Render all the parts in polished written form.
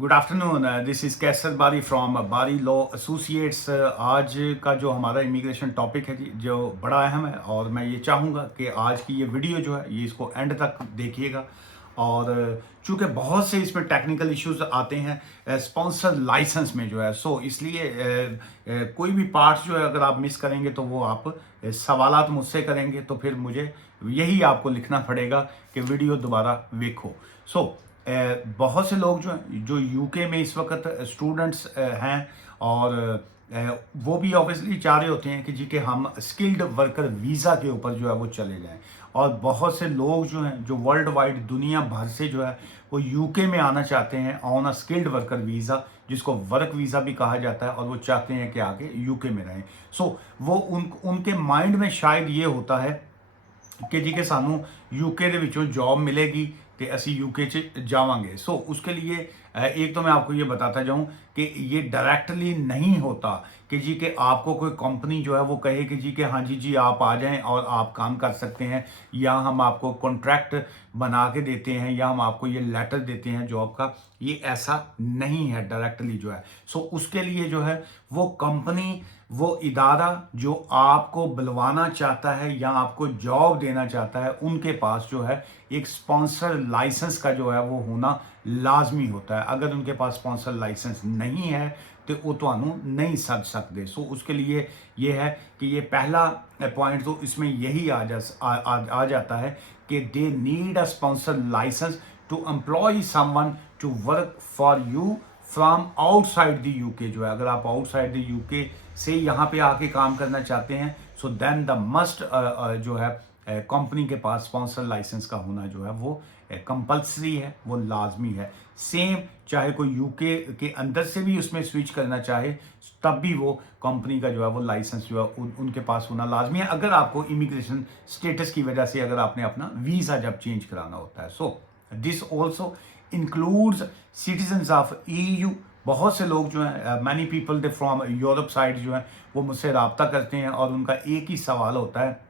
Good afternoon. This is कैसर बारी from बारी law associates. आज का जो हमारा इमिग्रेशन टॉपिक है जी, जो बड़ा अहम है, और मैं ये चाहूँगा कि आज की ये वीडियो जो है ये इसको एंड तक देखिएगा। और चूँकि बहुत से इसमें टेक्निकल इश्यूज आते हैं स्पॉन्सर लाइसेंस में जो है, सो इसलिए कोई भी पार्ट जो है अगर आप मिस करेंगे तो वो आप सवालात मुझसे करेंगे, तो फिर मुझे यही आपको लिखना पड़ेगा कि वीडियो दोबारा देखो। सो बहुत से लोग जो यूके में इस वक्त स्टूडेंट्स हैं, और वो भी ऑब्वियसली चाह रहे होते हैं कि जी कि हम स्किल्ड वर्कर वीज़ा के ऊपर जो है वो चले जाएं। और बहुत से लोग जो हैं जो वर्ल्ड वाइड दुनिया भर से जो है वो यूके में आना चाहते हैं on a skilled worker visa, जिसको वर्क वीज़ा भी कहा जाता है, और वो चाहते हैं कि आगे यूके में रहें। सो वो उनके माइंड में शायद ये होता है कि जी कि सानू यूके ਦੇ ਵਿੱਚੋਂ जॉब मिलेगी तो ਅਸੀਂ यूके च जावांगे। सो उसके लिए एक तो मैं आपको ये बताता जाऊं कि ये डायरेक्टली नहीं होता कि जी कि आपको कोई कंपनी जो है वो कहे कि जी कि हाँ जी आप आ जाएं और आप काम कर सकते हैं, या हम आपको कॉन्ट्रैक्ट बना के देते हैं, या हम आपको ये लेटर देते हैं जॉब का। ये ऐसा नहीं है डायरेक्टली जो है। सो उसके लिए जो है वो कंपनी, वो इदारा जो आपको बुलवाना चाहता है या आपको जॉब देना चाहता है, उनके पास जो है एक स्पॉन्सर लाइसेंस का जो है वो होना लाजमी होता है। अगर उनके पास स्पॉन्सर लाइसेंस नहीं है तो वो ਤੁਹਾਨੂੰ नहीं सद सकते। सो उसके लिए ये है कि ये पहला पॉइंट तो इसमें यही आ जाता है कि they need a sponsor licence to employ someone to work for you from outside the UK. जो है अगर आप आउटसाइड द यूके से यहाँ पे आके काम करना चाहते हैं, सो देन द मस्ट जो है कंपनी के पास स्पॉन्सर लाइसेंस का होना जो है वो कंपल्सरी है, वो लाजमी है। सेम चाहे कोई यूके के अंदर से भी उसमें स्विच करना चाहे, तब भी वो कंपनी का जो है वो लाइसेंस जो है उनके पास होना लाजमी है, अगर आपको इमिग्रेशन स्टेटस की वजह से अगर आपने अपना वीज़ा जब चेंज कराना होता है। So this also includes citizens of EU. बहुत से लोग जो हैं, many people they from Europe side जो है वो मुझसे रब्ता करते हैं, और उनका एक ही सवाल होता है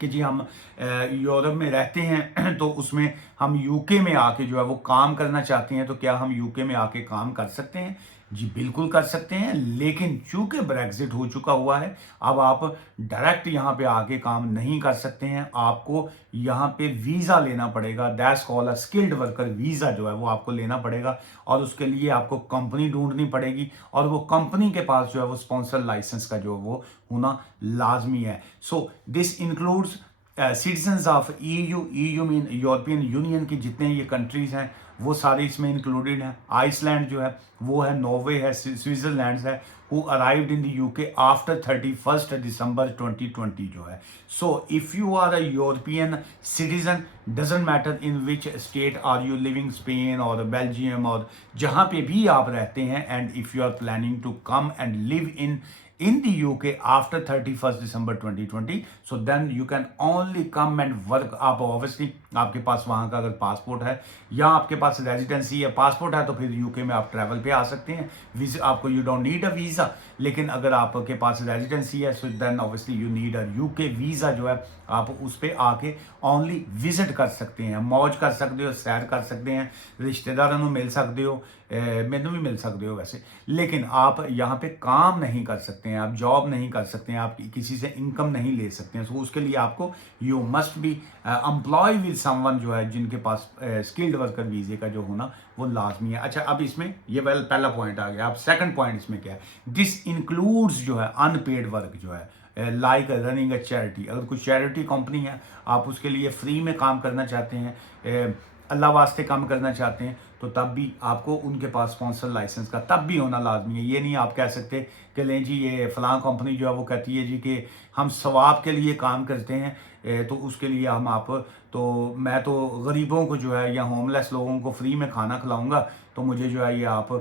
कि जी हम यूरोप में रहते हैं तो उसमें हम यूके में आके जो है वो काम करना चाहते हैं, तो क्या हम यूके में आके काम कर सकते हैं? जी बिल्कुल कर सकते हैं, लेकिन चूंकि ब्रेग्जिट हो चुका हुआ है, अब आप डायरेक्ट यहाँ पे आके काम नहीं कर सकते हैं। आपको यहाँ पे वीज़ा लेना पड़ेगा, that's called a skilled worker visa जो है वो आपको लेना पड़ेगा, और उसके लिए आपको कंपनी ढूंढनी पड़ेगी, और वो कंपनी के पास जो है वो स्पॉन्सर लाइसेंस का जो वो होना लाजमी है। So this includes citizens of EU mean European union की जितने ये कंट्रीज हैं वो सारे इसमें इंक्लूडेड हैं। आइसलैंड जो है वो है, नॉर्वे है, स्विट्जरलैंड है, who arrived in the UK after 31st December 2020 जो है। So if you are a European citizen, doesn't matter in which state are you living, Spain or Belgium और जहाँ पे भी आप रहते हैं, and if you are planning to come and live in the UK after 31st December 2020, so then you can only come and work। आप obviously आपके पास वहाँ का अगर पासपोर्ट है या आपके पास रेजिडेंसी है, पासपोर्ट है, तो फिर यूके में आप ट्रैवल पे आ सकते हैं। वीज़ा आपको, you don't need a visa. लेकिन अगर आपके पास रेजिडेंसी है, so then obviously you need a UK visa जो है, आप उस पर आके ओनली विजिट कर सकते हैं, मौज कर सकते हो, सैर कर सकते हैं, रिश्तेदारों को मिल सकते हो, मैनू भी मिल सकते हो वैसे, लेकिन आप यहाँ पे काम नहीं कर सकते हैं, आप जॉब नहीं कर सकते हैं, आप किसी से इनकम नहीं ले सकते हैं। सो उसके लिए आपको you must be employ with someone जो है जिनके पास स्किल्ड वर्कर वीजे का जो होना वो लाजमी है। अच्छा, अब इसमें ये पहला पॉइंट आ गया। अब सेकंड पॉइंट इसमें क्या है? दिस इंक्लूड्स जो है अनपेड वर्क जो है, लाइक रनिंग अ चैरिटी। अगर कोई चैरिटी कंपनी है, आप उसके लिए फ्री में काम करना चाहते हैं, अल्लाह वास्ते काम करना चाहते हैं, तो तब भी आपको उनके पास स्पॉन्सर लाइसेंस का तब भी होना लाजमी है। ये नहीं आप कह सकते कि लें जी ये फलां कंपनी जो है वो कहती है जी कि हम सवाब के लिए काम करते हैं, तो उसके लिए हम आप, तो मैं तो गरीबों को जो है या होमलेस लोगों को फ्री में खाना खिलाऊंगा, तो मुझे जो है ये आप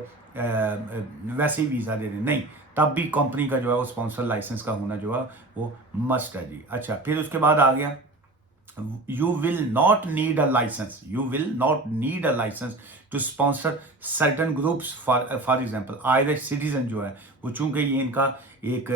वैसे ही वीज़ा दे दें। नहीं, तब भी कंपनी का जो है वो स्पॉन्सर लाइसेंस का होना जो है वो मस्ट है जी। अच्छा, फिर उसके बाद आ गया, you will not need a license, you will not need a license to sponsor certain groups। for example Irish citizen जो है वो, चूंकि ये इनका एक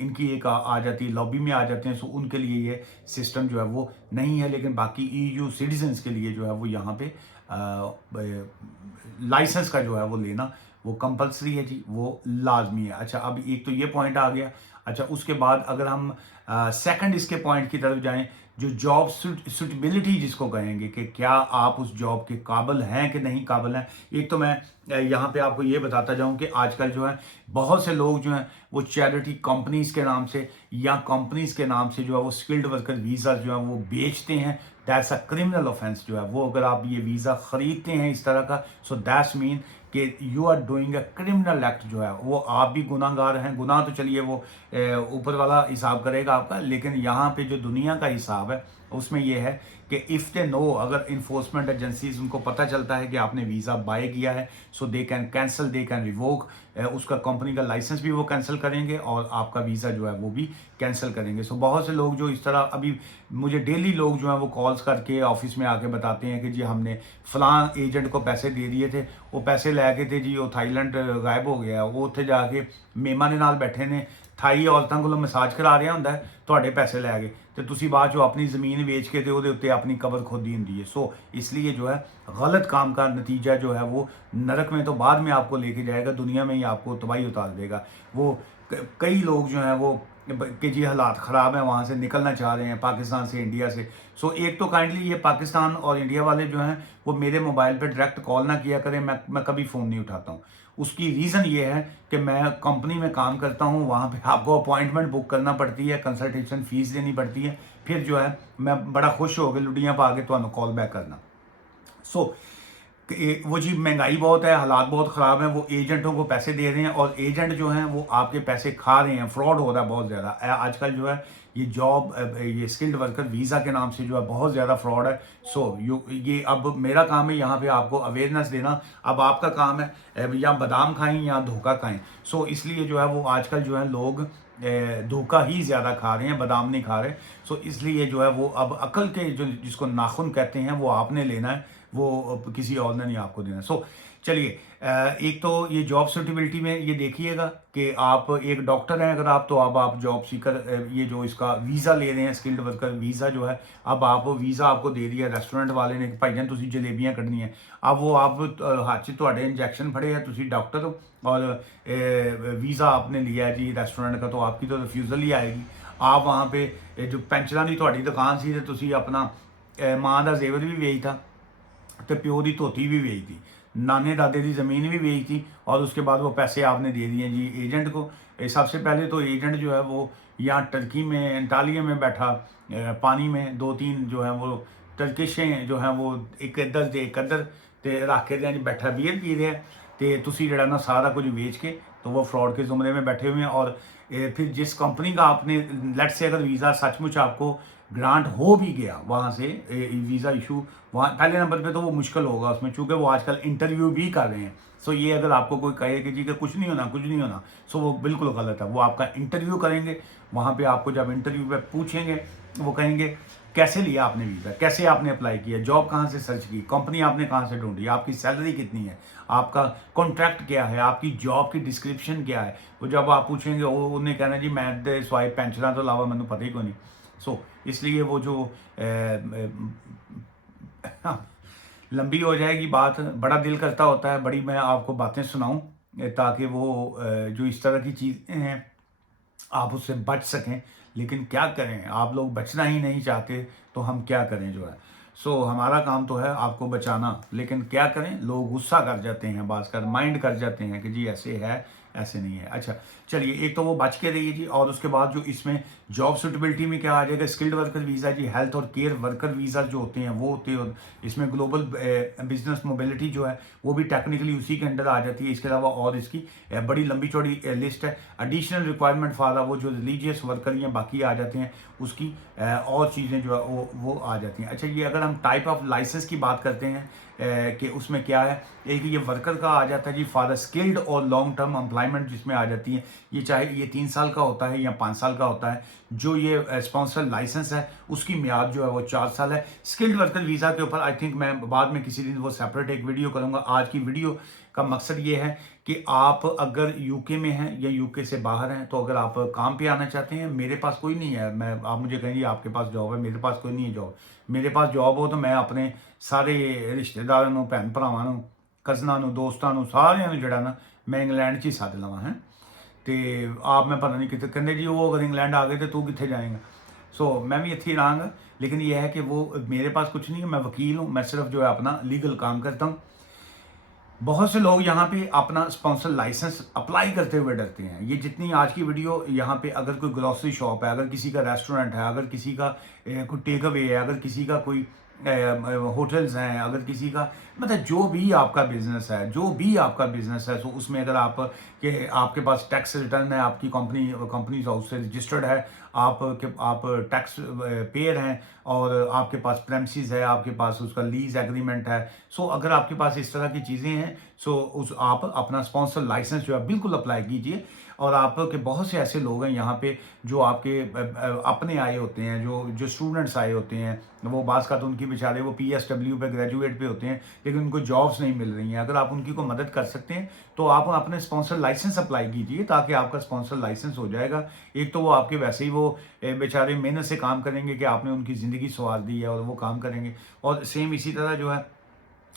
इनकी एक आ जाती है, लॉबी में आ जाते हैं, सो उनके लिए ये सिस्टम जो है वो नहीं है, लेकिन बाकी ईयू सिटीजन्स के लिए जो है वो यहाँ पे लाइसेंस का जो है वो लेना वो कंपलसरी है जी, वो लाजमी है। अच्छा, अब एक तो ये पॉइंट आ गया। अच्छा, उसके बाद अगर हम सेकंड इसके पॉइंट की तरफ जाएं, जो जॉब सुटेबिलिटी जिसको कहेंगे कि क्या आप उस जॉब के काबिल हैं कि नहीं काबिल हैं। एक तो मैं यहाँ पे आपको ये बताता जाऊँ कि आजकल जो है बहुत से लोग जो हैं वो चैरिटी कंपनीज के नाम से या कंपनीज के नाम से जो है वो स्किल्ड वर्कर वीज़ा जो है वो बेचते हैं। दैट्स अ क्रिमिनल ऑफेंस जो है वो, अगर आप ये वीज़ा खरीदते हैं इस तरह का, सो दैट्स मीन कि you are doing a criminal act जो है वो, आप भी गुनाहगार हैं। गुनाह तो चलिए वो ऊपर वाला हिसाब करेगा आपका, लेकिन यहाँ पे जो दुनिया का हिसाब है उसमें ये है कि इफ़ दे नो, अगर इन्फोर्समेंट एजेंसीज उनको पता चलता है कि आपने वीज़ा बाय किया है, so they can cancel, they can revoke, उसका कंपनी का लाइसेंस भी वो कैंसिल करेंगे और आपका वीज़ा जो है वो भी कैंसिल करेंगे। सो बहुत से लोग जो इस तरह, अभी मुझे डेली लोग जो हैं वो कॉल्स करके ऑफिस में आके बताते हैं कि जी हमने फलां एजेंट को पैसे दे दिए थे, वो पैसे लैके थे जी, वो थाईलैंड गायब हो गया, वो उत्थे जाके मेमा ਦੇ ਨਾਲ ਬੈਠੇ ਨੇ, ਥਾਈ ਔਰਤਾਂ ਕੋਲੋਂ ਮਸਾਜ ਕਰਾ ਰਿਹਾ ਹੁੰਦਾ ਹੈ, ਤੁਹਾਡੇ ਪੈਸੇ ਲੈ ਗਏ ਤੇ ਤੁਸੀਂ ਬਾਅਦ ਚੋਂ ਆਪਣੀ ਜ਼ਮੀਨ ਵੇਚ ਕੇ ਤੇ ਉਹਦੇ ਉੱਤੇ ਆਪਣੀ ਕਬਰ ਖੋਦੀ ਹੁੰਦੀ है। सो इसलिए जो है गलत काम का नतीजा जो है वो नरक में तो बाद में आपको लेके जाएगा, दुनिया में ही आपको तबाही उतार देगा। वो कई लोग जो हैं वो कि जी हालात ख़राब हैं, वहाँ से निकलना चाह रहे हैं पाकिस्तान से, इंडिया से। सो एक तो काइंडली ये पाकिस्तान और इंडिया वाले जो हैं वो मेरे मोबाइल पे डायरेक्ट कॉल ना किया करें, मैं कभी फ़ोन नहीं उठाता हूँ। उसकी रीज़न ये है कि मैं कंपनी में काम करता हूँ, वहाँ पे आपको अपॉइंटमेंट बुक करना पड़ती है, कंसल्टेशन फ़ीस देनी पड़ती है, फिर जो है मैं बड़ा खुश हो के लुडियाँ पा के तो कॉल बैक करना। सो वो जी महंगाई बहुत है, हालात बहुत ख़राब हैं, वो एजेंटों को पैसे दे रहे हैं और एजेंट जो हैं वो आपके पैसे खा रहे हैं, फ्रॉड हो रहा है बहुत ज़्यादा। आजकल जो है ये जॉब, ये स्किल्ड वर्कर वीज़ा के नाम से जो है बहुत ज़्यादा फ्रॉड है। सो ये अब मेरा काम है यहाँ पे आपको अवेयरनेस देना, अब आपका काम है या बादाम खाएं या धोखा खाएं। सो इसलिए जो है वो आजकल जो है लोग धोखा ही ज़्यादा खा रहे हैं, बादाम नहीं खा रहे। सो इसलिए जो है वो अब अकल के जो जिसको नाखून कहते हैं वो आपने लेना है, वो किसी और ने नहीं आपको देना। सो चलिए, एक तो ये जॉब सुटेबिलिटी में ये देखिएगा कि आप एक डॉक्टर हैं अगर आप, तो अब आप जॉब सीकर ये जो इसका वीज़ा ले रहे हैं, स्किल्ड वर्कर वीज़ा जो है, अब आप वीज़ा आपको दे दिया रेस्टोरेंट वाले ने कि भाई जान तुसी जलेबियाँ कढ़नी है। अब वो आप हाथ से थोड़े इंजैक्शन फड़े है, तुसी डॉक्टर हो और वीज़ा आपने लिया है जी रेस्टोरेंट का, तो आपकी तो रिफ्यूज़ल ही आएगी। आप वहाँ पे जो पेंशनर की थोड़ी दुकान सी, तुसी अपना माँ का जेवर भी वेचता तो प्यो की धोती भी बेचती, नाने दादे की ज़मीन भी बेचती और उसके बाद वो पैसे आपने दे दिए जी एजेंट को। सबसे पहले तो एजेंट जो है वो यहाँ टर्की में, अंटालिया में बैठा पानी में दो तीन जो है वो टर्किशें जो हैं वो एक इधर से एक अदर ते रख के जी बैठा बीयर पी रहा है, तो तुसी जड़ा ना सारा कुछ बेच के तो वो फ्रॉड के ज़ुमरे में बैठे हुए हैं। और फिर जिस कंपनी का आपने, लेट से अगर वीज़ा सचमुच आपको ग्रांट हो भी गया वहाँ से वीज़ा इशू, वहाँ पहले नंबर पे तो वो मुश्किल होगा उसमें, चूँकि वो आजकल इंटरव्यू भी कर रहे हैं। सो ये अगर आपको कोई कहे कि जी कि कुछ नहीं होना कुछ नहीं होना, सो वो बिल्कुल गलत है। वो आपका इंटरव्यू करेंगे, वहाँ पे आपको जब इंटरव्यू पे पूछेंगे वो कहेंगे कैसे लिया आपने वीज़ा, कैसे आपने अप्लाई किया, जॉब कहाँ से सर्च की, कंपनी आपने कहाँ से ढूंढी, आपकी सैलरी कितनी है, आपका कॉन्ट्रैक्ट क्या है, आपकी जॉब की डिस्क्रिप्शन क्या है। वो जब आप पूछेंगे वो उन्हें कहना जी मैं तो स्वाइप पेंशनर तो अलावा मैंने पता ही को नहीं। सो इसलिए वो जो लंबी हो जाएगी बात, बड़ा दिल करता होता है बड़ी मैं आपको बातें सुनाऊं ताकि वो जो इस तरह की चीज़ें हैं आप उससे बच सकें, लेकिन क्या करें, आप लोग बचना ही नहीं चाहते तो हम क्या करें जो है। सो हमारा काम तो है आपको बचाना, लेकिन क्या करें, लोग गुस्सा कर जाते हैं, बात कर माइंड कर जाते हैं कि जी ऐसे है ऐसे नहीं है। अच्छा चलिए, एक तो वो बच के रहिए जी, और उसके बाद जो इसमें जॉब सुटेबिलिटी में क्या आ जाएगा, स्किल्ड वर्कर वीज़ा जी, हेल्थ और केयर वर्कर वीज़ा जो होते हैं वो होते हैं। इसमें ग्लोबल बिजनेस मोबिलिटी जो है वो भी टेक्निकली उसी के अंडर आ जाती है। इसके अलावा और इसकी बड़ी लंबी चौड़ी लिस्ट है। एडिशनल रिक्वायरमेंट फॉर वो जो रिलीजियस वर्कर या बाकी आ जाते हैं उसकी और चीज़ें जो है वो आ जाती हैं। अच्छा, ये अगर हम टाइप ऑफ लाइसेंस की बात करते हैं कि उसमें क्या है, एक ये वर्कर का आ जाता है जी फॉर स्किल्ड और लॉन्ग टर्म एम्प्लॉयमेंट जिसमें आ जाती है। ये चाहे ये 3 साल का होता है या 5 साल का होता है। जो ये स्पॉन्सर लाइसेंस है उसकी मियाद जो है वो 4 साल है। स्किल्ड वर्कर वीज़ा के ऊपर आई थिंक मैं बाद में किसी दिन वो सेपरेट एक वीडियो करूँगा। आज की वीडियो का मकसद ये है कि आप अगर यूके में हैं या यूके से बाहर हैं, तो अगर आप काम पे आना चाहते हैं, मेरे पास कोई नहीं है। मैं आप मुझे कहेंगे आपके पास जॉब है, मेरे पास कोई नहीं है जॉब। मेरे पास जॉब हो तो मैं अपने सारे रिश्तेदारों ਨੂੰ ਭੈਣ ਭਰਾਵਾਂ ਨੂੰ ਕਜ਼ਨਾਂ ਨੂੰ ਦੋਸਤਾਂ ਨੂੰ ਸਾਰਿਆਂ ਨੂੰ ਜਿਹੜਾ ਨਾ ਮੈਂ ਇੰਗਲੈਂਡ 'ਚ ਹੀ ਸੱਦ ਲਵਾਂ ਹੈ। ਤੇ ਆਪ ਮੈਂ ਪਤਾ नहीं कितने कहते जी वो अगर इंग्लैंड आ गए तो तू कितने जाएगा। सो मैं भी इतने ही रहांगा, लेकिन ये है कि वो मेरे पास कुछ नहीं है, मैं वकील हूँ, मैं सिर्फ जो है अपना लीगल काम करता हूँ। बहुत से लोग यहाँ पे अपना स्पॉन्सर लाइसेंस अप्लाई करते हुए डरते हैं। ये जितनी आज की वीडियो यहाँ पे अगर कोई ग्रोसरी शॉप है, अगर किसी का रेस्टोरेंट है, अगर किसी का कोई टेक अवे है, अगर किसी का कोई होटल्स हैं, अगर किसी का मतलब जो भी आपका बिजनेस है, जो भी आपका बिजनेस है, तो उसमें अगर आपके पास टैक्स रिटर्न है, आपकी कंपनी हाउस से रजिस्टर्ड है, आप टैक्स पेयर हैं और आपके पास प्रेमिसेस है, आपके पास उसका लीज एग्रीमेंट है, सो अगर आपके पास इस तरह की चीज़ें हैं, सो आप अपना स्पॉन्सर लाइसेंस जो है बिल्कुल अप्लाई कीजिए। और आपके बहुत से ऐसे लोग हैं यहाँ पे जो आपके अपने आए होते हैं, जो स्टूडेंट्स आए होते हैं, वो बास का तो उनकी बेचारे वो PSW पे ग्रेजुएट पे होते हैं, लेकिन उनको जॉब्स नहीं मिल रही हैं। अगर आप उनकी को मदद कर सकते हैं तो आप अपने स्पॉन्सर लाइसेंस अप्लाई कीजिए, ताकि आपका स्पॉन्सर लाइसेंस हो जाएगा। एक तो वो आपके वैसे ही वो बेचारे मेहनत से काम करेंगे कि आपने उनकी ज़िंदगी संवार दी है, और वो काम करेंगे। और सेम इसी तरह जो है,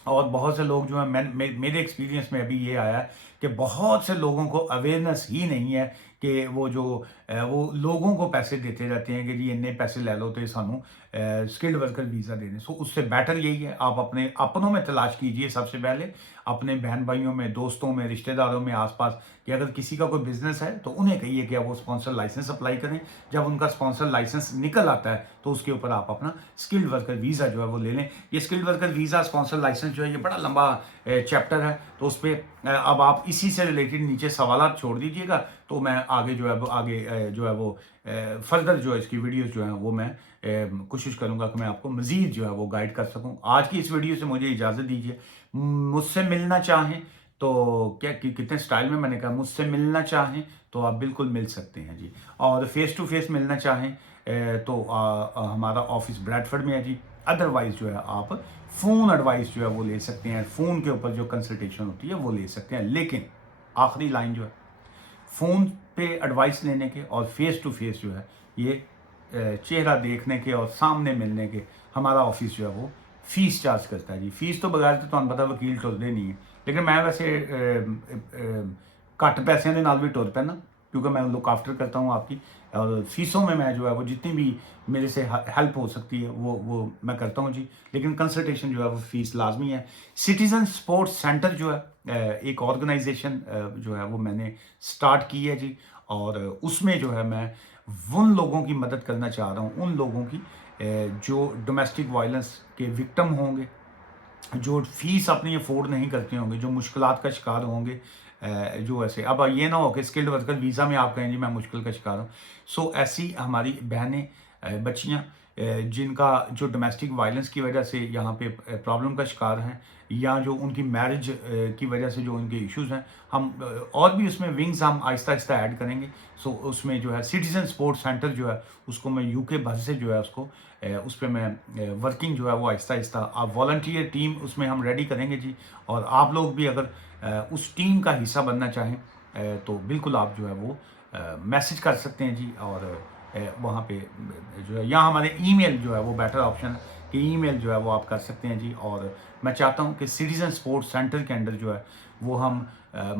और बहुत से लोग जो है मेरे एक्सपीरियंस में अभी ये आया है कि बहुत से लोगों को अवेयरनेस ही नहीं है कि वो लोगों को पैसे देते रहते हैं कि जी इतने पैसे ले लो तो सानू स्किल्ड वर्कर वीज़ा देने। सो उससे बेटर यही है, आप अपने अपनों में तलाश कीजिए सबसे पहले, अपने बहन भाइयों में, दोस्तों में, रिश्तेदारों में, आसपास, कि अगर किसी का कोई बिजनेस है तो उन्हें कहिए कि वो स्पॉन्सर लाइसेंस अप्लाई करें। जब उनका स्पॉन्सर लाइसेंस निकल आता है तो उसके ऊपर आप अपना स्किल्ड वर्कर वीज़ा जो है वो ले लें। ये skilled worker visa sponsor licence जो है ये बड़ा लंबा चैप्टर है, तो उस पर अब आप इसी से रिलेटेड नीचे सवाल छोड़ दीजिएगा, तो मैं आगे जो है वो फर्दर जो है इसकी वीडियोस जो है वो मैं कोशिश करूंगा कि मैं आपको मज़ीद जो है वो गाइड कर सकूं। आज की इस वीडियो से मुझे इजाज़त दीजिए। मुझसे मिलना चाहें तो क्या कितने स्टाइल में मैंने कहा, मुझसे मिलना चाहें तो आप बिल्कुल मिल सकते हैं जी। और फेस टू फेस मिलना चाहें तो हमारा ऑफिस ब्रैडफर्ड में है जी। अदरवाइज जो है आप फ़ोन एडवाइस जो है वो ले सकते हैं, फ़ोन के ऊपर जो कंसल्टेशन होती है वो ले सकते हैं। लेकिन आखिरी लाइन जो है, फ़ोन पे एडवाइस लेने के और फेस टू फेस जो है ये चेहरा देखने के और सामने मिलने के हमारा ऑफिस जो है वो फीस चार्ज करता है जी। फीस तो बगैर तो तुहानू पता वकील टुरदे नहीं है, लेकिन मैं वैसे घट पैसों के नाल भी टुर पैना, क्योंकि मैं लुक आफ्टर करता हूँ आपकी, और फीसों में मैं जो है वो जितनी भी मेरे से हेल्प हो सकती है वो मैं करता हूँ जी। लेकिन कंसल्टेशन जो है वो फीस लाजमी है। सिटीज़न सपोर्ट सेंटर जो है एक ऑर्गेनाइजेशन जो है वो मैंने स्टार्ट की है जी, और उसमें जो है मैं उन लोगों की मदद करना चाह रहा हूँ, उन लोगों की जो डोमेस्टिक वायलेंस के विक्टिम होंगे, जो फीस अपनी अफोर्ड नहीं करते होंगे, जो मुश्किलात का शिकार होंगे, जो ऐसे अब ये ना हो कि स्किल्ड वर्कर वीज़ा में आप कहें जी मैं मुश्किल का शिकार हूँ। सो ऐसी हमारी बहनें, बच्चियाँ जिनका जो डोमेस्टिक वायलेंस की वजह से यहाँ पे प्रॉब्लम का शिकार हैं, या जो उनकी मैरिज की वजह से जो उनके इश्यूज़ हैं, हम और भी उसमें विंग्स हम आहिस्ता आहिस्ता ऐड करेंगे। सो उसमें जो है सिटीज़न सपोर्ट सेंटर जो है उसको मैं यूके भर से जो है उसको उस पर मैं वर्किंग जो है वो आहिस्ता आहिस्ता आप वॉलंटियर टीम उसमें हम रेडी करेंगे जी। और आप लोग भी अगर उस टीम का हिस्सा बनना चाहें तो बिल्कुल आप जो है वो मैसेज कर सकते हैं जी। और वहाँ पे जो है, यहाँ हमारे ईमेल जो है वो बेटर ऑप्शन है कि ईमेल जो है वो आप कर सकते हैं जी। और मैं चाहता हूँ कि सिटीज़न सपोर्ट सेंटर के अंदर जो है वो हम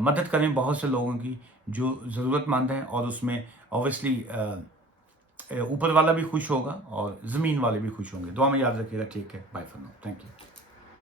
मदद करें बहुत से लोगों की जो ज़रूरतमंद हैं, और उसमें ऑब्वियसली ऊपर वाला भी खुश होगा और ज़मीन वाले भी खुश होंगे। दुआ में याद रखिएगा। ठीक है, bye for now, thank you.